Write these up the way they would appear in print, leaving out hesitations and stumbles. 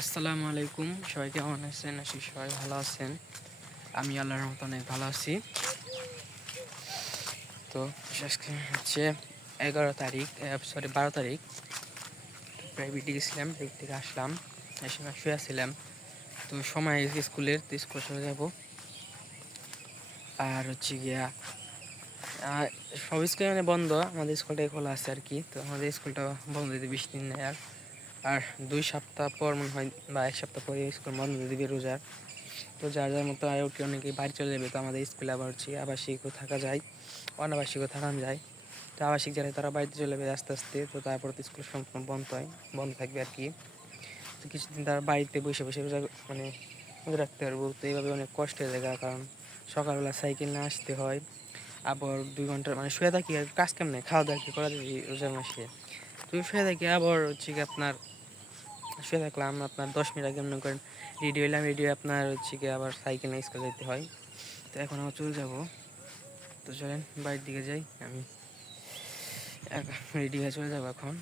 আসসালামু আলাইকুম, সবাই কেমন আছেন? আশি সবাই ভালো আছেন। আমি আল্লাহর রহমতে অনেক ভালো আছি। তো আজকে হচ্ছে 11 তারিখ, 12 তারিখ। প্রাইভেটে গেছিলাম, প্রাইভেট থেকে আসলাম, এসে শুয়েছিলাম। তো সময় স্কুলের, তো স্কুলে চলে যাবো। আর হচ্ছে গিয়া সব স্কুল মানে বন্ধ, আমাদের স্কুলটাই খোলা আছে আর কি। তো আমাদের স্কুলটা বন্ধ দিতে 20 দিন নেই আর 2 সপ্তাহ পর মনে হয় বা 1 সপ্তাহ পরে স্কুল বন্ধ দিবে রোজার। তো যার যার মতো আয়োটি অনেকেই বাড়ি চলে যাবে। তো আমাদের স্কুলে আবার হচ্ছে আবাসিকও থাকা যায়, অনাবাসিকও থাকানো যায়। তো আবাসিক যারা তারা বাড়িতে চলে যাবে আস্তে আস্তে। তো তারপর তো স্কুল সম্পূর্ণ বন্ধ থাকবে আর কি। তো কিছুদিন তারা বাড়িতে বসে বসে রোজা মানে রোজা রাখতে পারবো। তো এইভাবে অনেক কষ্টের জায়গা, কারণ সকালবেলা সাইকেল নিয়ে আসতে হয়, আবার 2 ঘন্টা মানে শুয়ে থাকি। আর কাজ কেমন খাওয়া দাওয়া কি করা যায় রোজার মাসে? তুমি শুয়ে থাকি, আবার হচ্ছে কি আপনার শুয়ে থাকলাম, আপনার 10 মিনিট আগে মনে করেন রেডি হইলাম, রেডি হয়ে আপনার হচ্ছে কি আবার সাইকেল নিয়ে স্কুলে যেতে হয়। তো এখন আমার চলে যাব। তো চলেন বাড়ির দিকে যাই, আমি রেডি হয়ে চলে যাবো এখন।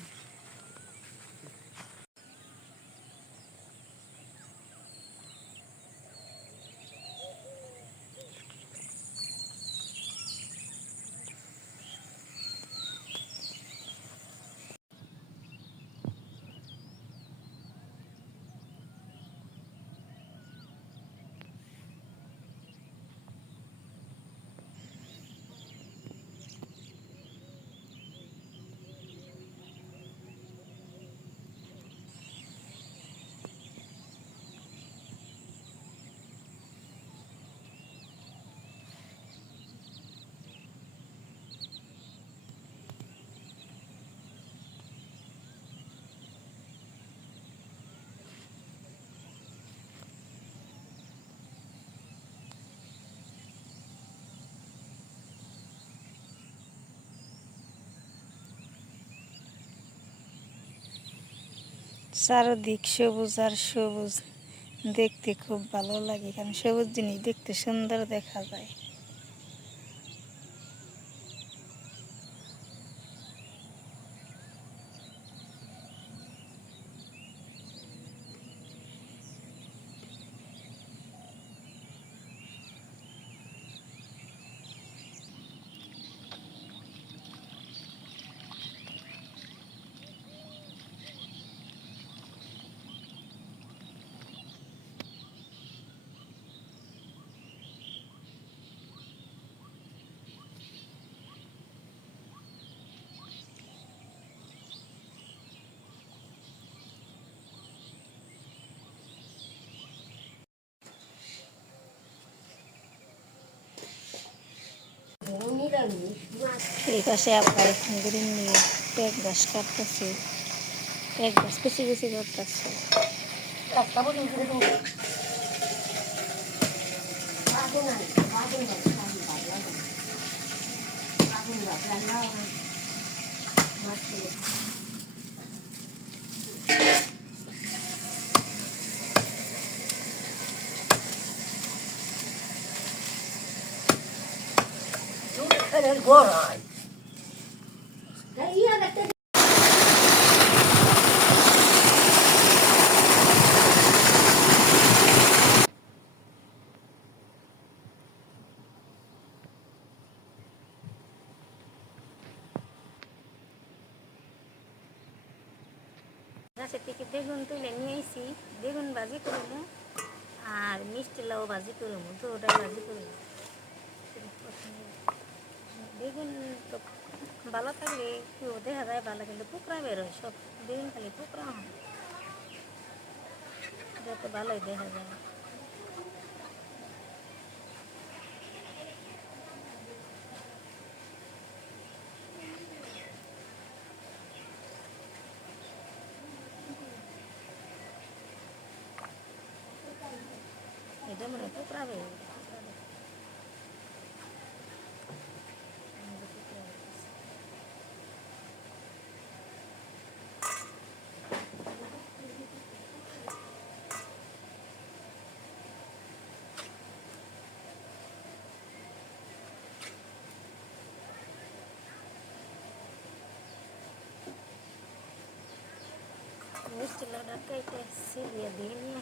চারদিক সবুজ আর সবুজ, দেখতে খুব ভালো লাগে, কারণ সবুজ জিনিস দেখতে সুন্দর দেখা যায়। এই পাশে আবার গ্রিন নিয়ে এক গাছ কাটতেছে, এক গাছ কুচি কুচি করতেছে। গোড়ায় গাছের থেকে বেগুন তুলে নিয়ে এসি, বেগুন ভাজি করবো আর মিষ্টি লাউ ভাজি করবো, তো ওটাই ভাজি করবো। বেগুন তো ভালো থাকলে কেউ দেখা যায় ভালো, কিন্তু পোকরা বেরোয় সব, বেগুন খালি পোকরা হয়, যত ভালোই দেখা যায়। এটা মনে হয় পোকরা বেরোয়। মিষ্টি লাউটা কেটে ছিলিয়ে দিয়ে নিয়ে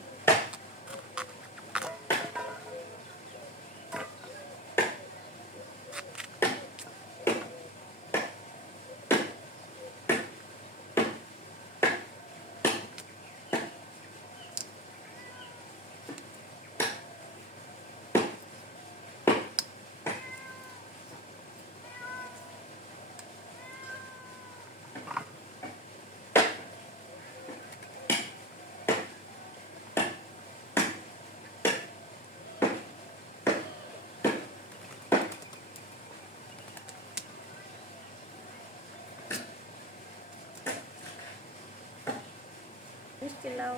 মিষ্টি লাউ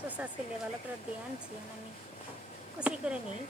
শসা ছিলে ভালো করে দিয়ে আনছি আমি কুচি করে নিই।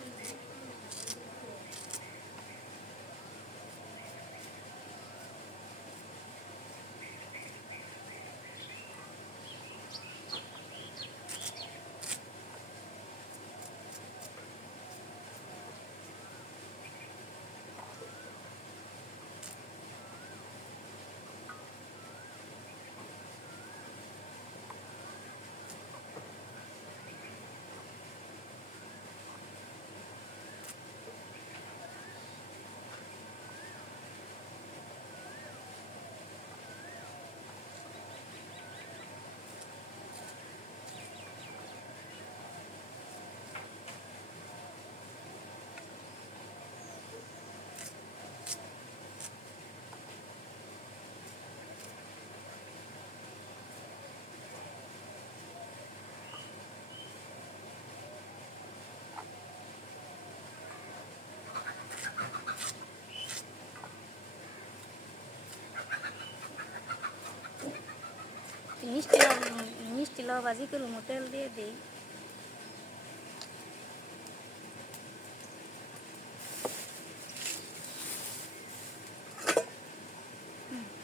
মিষ্টি লাউ ভাজি করুম তেল দিয়ে দিই।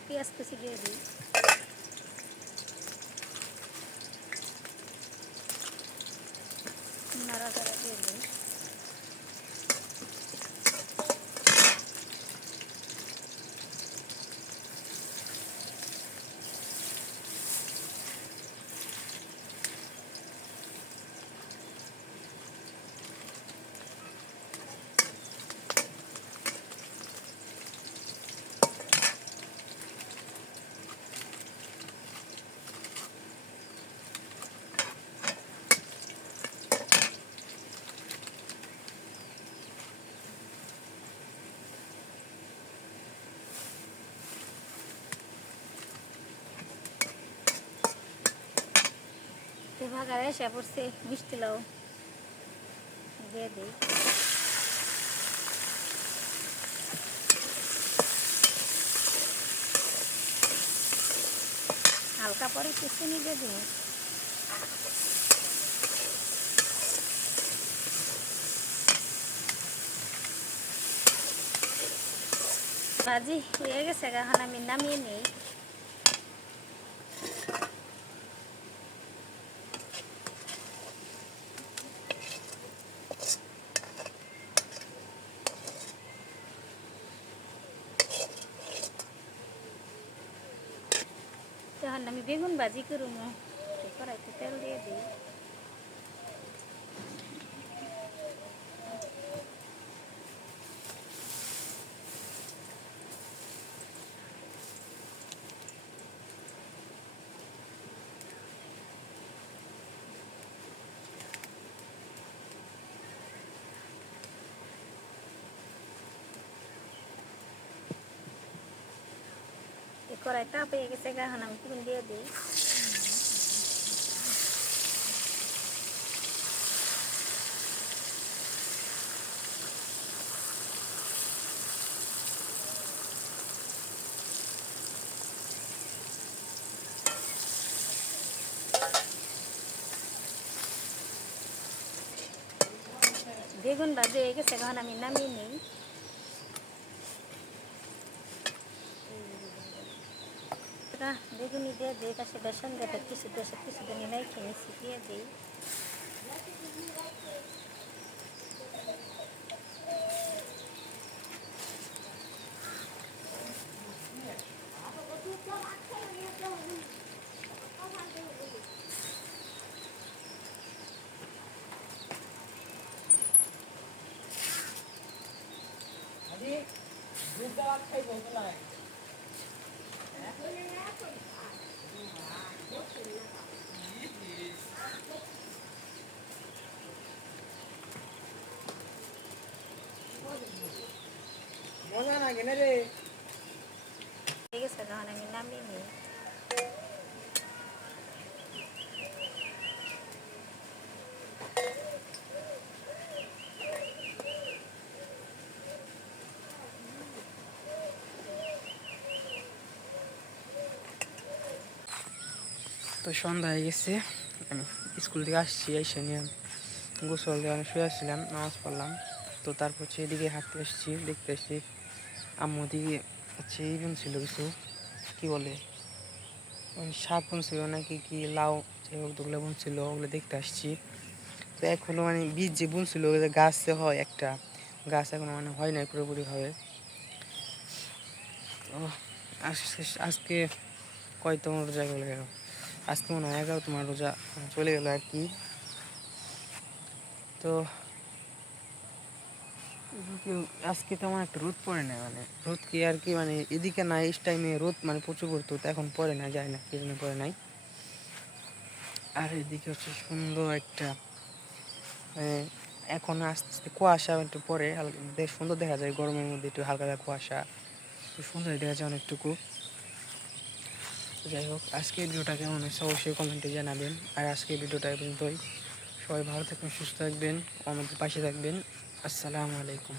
পেঁয়াজ কুচি দিয়ে দিই। নাড়াচাড়া দিয়ে দিই। ভাগারে এসে পড়ছে মিষ্টি লাউ দিয়ে দিই। হালকা পরে একটু চিনি দিয়ে দিই। ভাজি হয়ে গেছে, এখন আমি নামিয়ে নিই। তখন আমি বেগুন ভাজি করুম, কড়াইতে তেল দিয়ে দিই। কড়াই তাপ হয়ে গেছে, এখন আমি পুরন দিয়ে দিই। বেগুন ভাজি হয়ে গেছে, এখন আমি নামিয়ে নিই। বেগুনি দিয়ে দিই, পাশে বেসন দিয়ে কিছু দিন নাই খেয়ে দিয়ে দিই। মজা না কেন রে? ঠিক আছে, তখন আমি নামিয়ে নিই। তো সন্ধ্যা হয়ে গেছে, আমি স্কুল থেকে আসছি, এসে নিয়ে গোসল দিয়ে আমি শুয়ে আসছিলাম, নামাজ পড়লাম। তো তারপর হচ্ছে এদিকে হাঁটতে এসেছি, দেখতে এসেছি আম্মু দিকে হচ্ছে এই বুনছিল কিছু, কী বলে শাক বুনছিল নাকি কি লাউ, যাই হোক ওগুলো বুনছিল, ওগুলো দেখতে আসছি। তো এক হলো মানে বীজ যে বুনছিল ওই যে গাছে হয় একটা, গাছ এখনো মানে হয় নাই পুরোপুরিভাবে। তো আজকে কয়তম রোজা চলে গেল, আজকে মনে হয় 11তম রোজা চলে গেল আর কি। তো আজকে তেমন একটা রোদ পড়ে না, মানে রোদ কি আর কি, মানে এদিকে না এই টাইমে রোদ মানে প্রচুর পড়তো, তো এখন পড়ে না, যায় না কি জন্য পড়ে নাই। আর এদিকে হচ্ছে সুন্দর একটা মানে এখন আস্তে আস্তে কুয়াশা একটু পরে, বেশ সুন্দর দেখা যায়, গরমের মধ্যে একটু হালকা হালকা কুয়াশা, খুব সুন্দর দেখা যায় অনেকটুকু। যাই হোক, আজকের ভিডিওটা কেমন হয়েছে অবশ্যই কমেন্টে জানাবেন। আর আজকের ভিডিওটা এই পর্যন্তই। সবাই ভালো থাকবেন, সুস্থ থাকবেন, আমাদের পাশে থাকবেন। আসসালামু আলাইকুম।